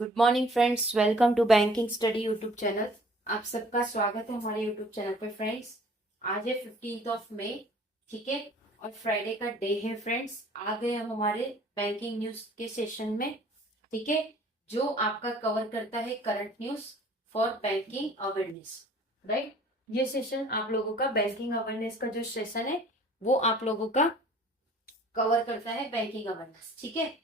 Good morning friends, welcome to banking study YouTube channel. आप सबका स्वागत है हमारे यूट्यूब चैनल पे। फ्रेंड्स, आज है 15 मई, ठीक है, और फ्राइडे का डे है। फ्रेंड्स, आ गए हम हमारे बैंकिंग न्यूज के सेशन में, ठीक है, जो आपका कवर करता है current news for banking awareness. Right, ये सेशन आप लोगों का बैंकिंग अवेयरनेस का जो सेशन है वो आप लोगों का कवर करता है बैंकिंग अवेयरनेस, ठीक है,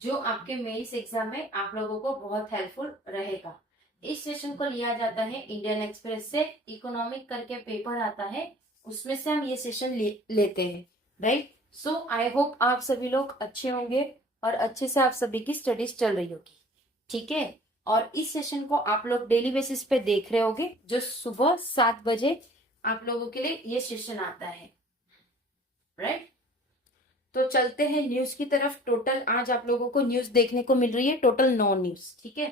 जो आपके मेंस एग्जाम में आप लोगों को बहुत हेल्पफुल रहेगा। इस सेशन को लिया जाता है इंडियन एक्सप्रेस से, इकोनॉमिक करके पेपर आता है, उसमें से हम ये सेशन लेते हैं। राइट, सो आई होप आप सभी लोग अच्छे होंगे और अच्छे से आप सभी की स्टडीज चल रही होगी, ठीक है। और इस सेशन को आप लोग डेली बेसिस पे देख रहे होगे, जो सुबह 7 बजे आप लोगों के लिए ये सेशन आता है। राइट, तो चलते हैं न्यूज की तरफ। टोटल आज आप लोगों को न्यूज देखने को मिल रही है, टोटल 9 न्यूज, ठीक है।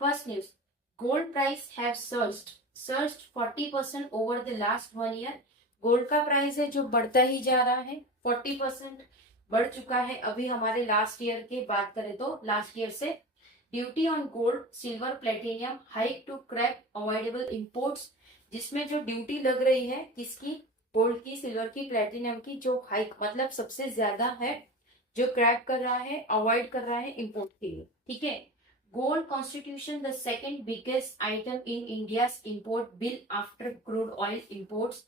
First news, gold price have surged 40% over the last 1 year. Gold का प्राइस है जो बढ़ता ही जा रहा है, 40% बढ़ चुका है अभी हमारे लास्ट ईयर की बात करें तो लास्ट ईयर से। Duty on gold silver platinum hike to crack avoidable imports, जिसमें जो ड्यूटी लग रही है किसकी, गोल्ड की, सिल्वर की, प्लेटिनियम की, जो हाइक मतलब सबसे ज्यादा है, जो क्रैक कर रहा है, अवॉइड कर रहा है इंपोर्ट के लिए, ठीक है। Gold constitution the second biggest item in India import bill after crude oil imports.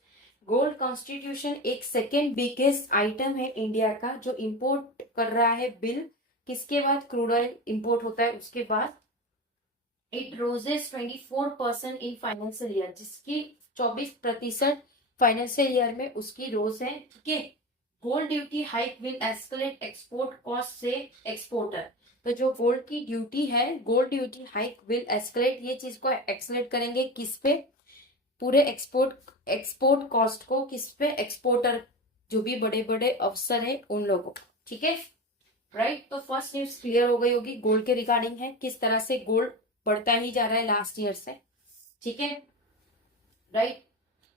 Gold constitution एक सेकेंड बिगेस्ट आइटम है इंडिया का जो इंपोर्ट कर रहा है बिल, किसके बाद, क्रूड ऑयल इंपोर्ट होता है उसके बाद। It roses 24% in financial year, जिसकी 24% फाइनेंशियल ईयर में उसकी रोज है, ठीक है। Gold duty hike will escalate export cost से एक्सपोर्टर। तो जो गोल्ड की ड्यूटी है, gold duty hike will escalate, ये चीज को एक्सलेट करेंगे किस पे, पूरे एक्सपोर्ट कॉस्ट को किस पे, एक्सपोर्टर, जो भी बड़े बड़े अफसर है उन लोगों, ठीक है। राइट, तो फर्स्ट न्यूज क्लियर हो गई होगी, गोल्ड के रिगार्डिंग है, किस तरह से गोल्ड बढ़ता ही जा रहा है लास्ट ईयर से, ठीक है। Right,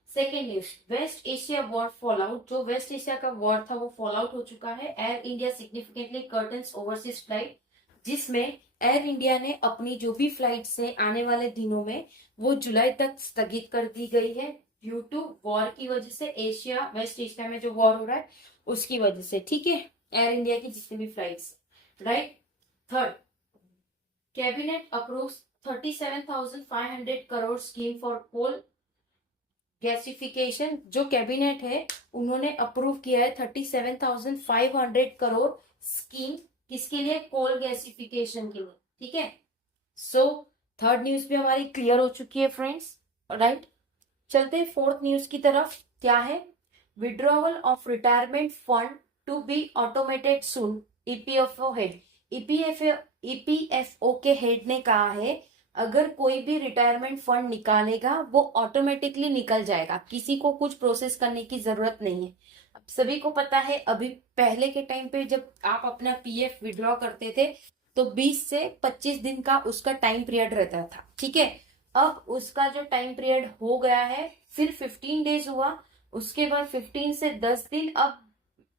second news, west Asia war fall out. जो वेस्ट एशिया का वॉर था वो फॉल आउट हो चुका है। Air India significantly curtails overseas flight, जिसमें एयर इंडिया ने अपनी जो भी फ्लाइट से आने वाले दिनों में वो जुलाई तक स्थगित कर दी गई है, ड्यू टू वॉर की वजह से, एशिया वेस्ट एशिया में जो वॉर हो रहा है उसकी वजह से, ठीक है, एयर इंडिया की जितनी भी flights. Right, third, cabinet approves 37,500 crore scheme for coal gasification. जो कैबिनेट है उन्होंने अप्रूव किया है 37,500 करोड़ स्कीम, किसके लिए, कोल गैसिफिकेशन के लिए, ठीक है। सो थर्ड न्यूज भी हमारी क्लियर हो चुकी है फ्रेंड्स। राइट, चलते हैं फोर्थ न्यूज की तरफ। क्या है, withdrawal of retirement fund to be automated soon. EPFO head, EPFO के हेड ने कहा है अगर कोई भी रिटायरमेंट फंड निकालेगा वो ऑटोमेटिकली निकल जाएगा, किसी को कुछ प्रोसेस करने की जरूरत नहीं है। अब सभी को पता है, अभी पहले के टाइम पे जब आप अपना पीएफ विड्रॉ करते थे तो 20 से 25 दिन का उसका टाइम पीरियड रहता था, ठीक है। अब उसका जो टाइम पीरियड हो गया है, फिर 15 डेज हुआ, उसके बाद 15 से 10 दिन, अब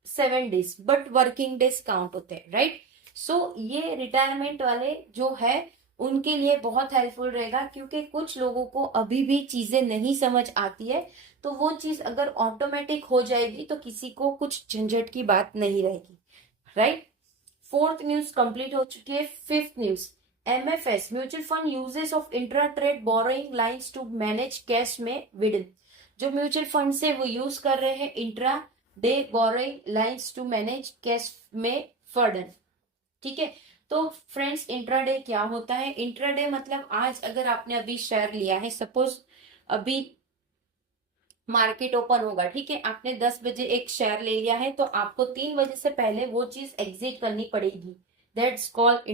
7 days, but working days count होते हैं। राइट, सो ये रिटायरमेंट वाले जो है उनके लिए बहुत हेल्पफुल रहेगा, क्योंकि कुछ लोगों को अभी भी चीजें नहीं समझ आती है, तो वो चीज अगर ऑटोमेटिक हो जाएगी तो किसी को कुछ झंझट की बात नहीं रहेगी। राइट, फोर्थ न्यूज कंप्लीट हो चुकी है। Fifth news, MFS mutual fund uses of intra trade borrowing lines to manage cash में विडन। जो म्यूचुअल फंड से वो यूज कर रहे हैं intraday borrowing lines to manage cash में फर्डन, ठीक है। तो फ्रेंड्स, इंट्राडे क्या होता है, इंट्राडे मतलब आज अगर आपने अभी शेयर लिया है, सपोज अभी मार्केट ओपन होगा, ठीक है, आपने 10 बजे एक शेयर ले लिया है तो आपको 3 बजे से पहले वो चीज एग्जिट करनी पड़ेगी, दैट्स कॉल्ड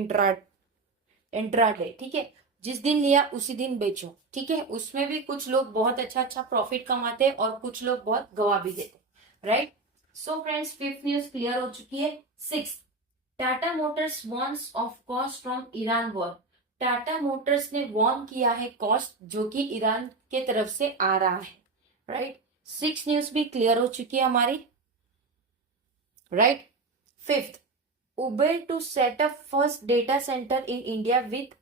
इंट्राडे, ठीक है। जिस दिन लिया उसी दिन बेचो, ठीक है। उसमें भी कुछ लोग बहुत अच्छा अच्छा प्रॉफिट कमाते हैं और कुछ लोग बहुत गवा भी देते। Right, so friends, fifth news clear हो चुकी है। Six, Tata Motors warns of cost from Iran war. Tata Motors ने वॉर्न किया है कॉस्ट जो कि ईरान के तरफ से आ रहा है। राइट, सिक्स न्यूज भी क्लियर हो चुकी है हमारी। Right, fifth, Uber to set up first data centre in India with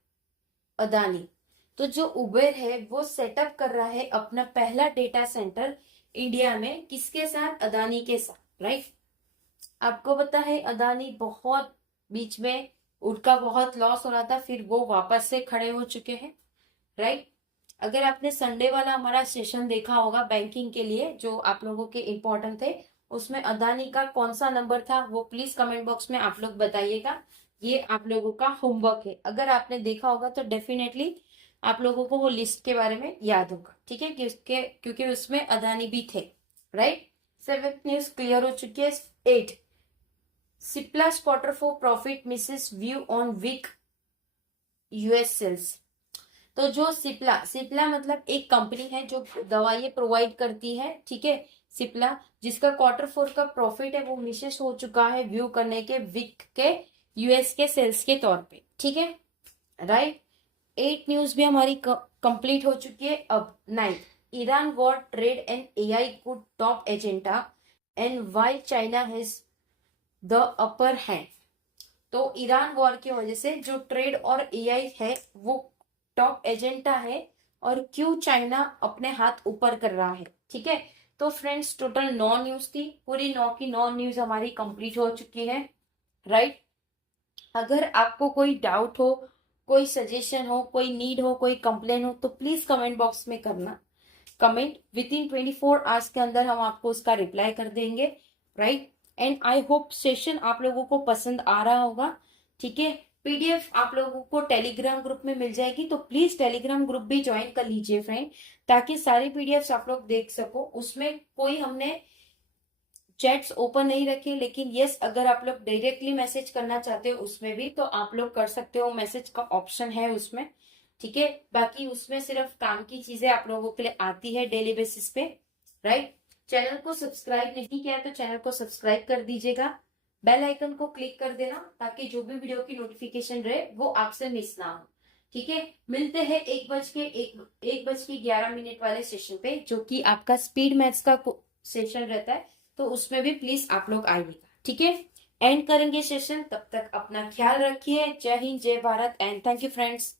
Adani. तो जो उबेर है वो सेटअप कर रहा है अपना पहला डेटा सेंटर इंडिया में, किसके साथ? अदानी के साथ, राइट। आपको पता है अदानी बहुत बीच में उनका बहुत लॉस हो रहा था, फिर वो वापस से खड़े हो चुके हैं, राइट। अगर आपने संडे वाला हमारा सेशन देखा होगा बैंकिंग के लिए जो आप लोगों के इम्पोर्टेंट थे, उसमें अदानी का कौन सा नंबर था वो प्लीज कमेंट बॉक्स में आप लोग बताइएगा। ये आप लोगों का होमवर्क है, अगर आपने देखा होगा तो डेफिनेटली आप लोगों को वो लिस्ट के बारे में याद होगा, ठीक है, क्योंकि उसमें अदानी भी थे, राइट। सेवेंथ न्यूज क्लियर हो चुकी है। 8 Cipla's quarter four profit misses view on weak US sales. तो जो सिप्ला मतलब एक कंपनी है जो दवाइयां प्रोवाइड करती है, ठीक है, सिप्ला, जिसका क्वार्टर फोर का प्रॉफिट है वो मिसेस हो चुका है व्यू करने के वीक के यूएस के सेल्स के तौर पे, ठीक है, राइट। 8 न्यूज भी हमारी कंप्लीट हो चुकी है। अब 9 Iran war trade and AI could top agenda and why China has the upper hand. तो ईरान वॉर की वजह से जो ट्रेड और एआई है वो टॉप एजेंडा है, और क्यों चाइना अपने हाथ ऊपर कर रहा है, ठीक है। तो फ्रेंड्स टोटल 9 न्यूज थी, पूरी 9 की 9 न्यूज हमारी कंप्लीट हो चुकी है, राइट। अगर आपको कोई डाउट हो, कोई सजेशन हो, कोई नीड हो, कोई कंप्लेन हो, तो प्लीज कमेंट बॉक्स में करना। कमेंट विद इन 24 आवर्स के अंदर हम आपको उसका रिप्लाई कर देंगे, right. And I hope session आप लोगों को पसंद आ रहा होगा, ठीक है। पीडीएफ आप लोगों को टेलीग्राम ग्रुप में मिल जाएगी, तो प्लीज टेलीग्राम ग्रुप भी ज्वाइन कर लीजिए फ्रेंड, ताकि सारी पीडीएफ आप लोग देख सको। उसमें कोई हमने चैट्स ओपन नहीं रखे, लेकिन यस अगर आप लोग डायरेक्टली मैसेज करना चाहते हो उसमें भी तो आप लोग कर सकते हो, मैसेज का ऑप्शन है उसमें, ठीक है। बाकी उसमें सिर्फ काम की चीजें आप लोगों के लिए आती है डेली बेसिस पे, राइट। चैनल को सब्सक्राइब नहीं किया तो चैनल को सब्सक्राइब कर दीजिएगा, बेल आइकन को क्लिक कर देना ताकि जो भी वीडियो की नोटिफिकेशन रहे वो आपसे मिस ना हो, ठीक है। मिलते हैं 1:11 वाले सेशन पे, जो कि आपका स्पीड मैथ्स का सेशन रहता है, तो उसमें भी प्लीज आप लोग आइएगा, ठीक है। एंड करेंगे सेशन, तब तक अपना ख्याल रखिए। जय हिंद, जय Bharat and thank you friends.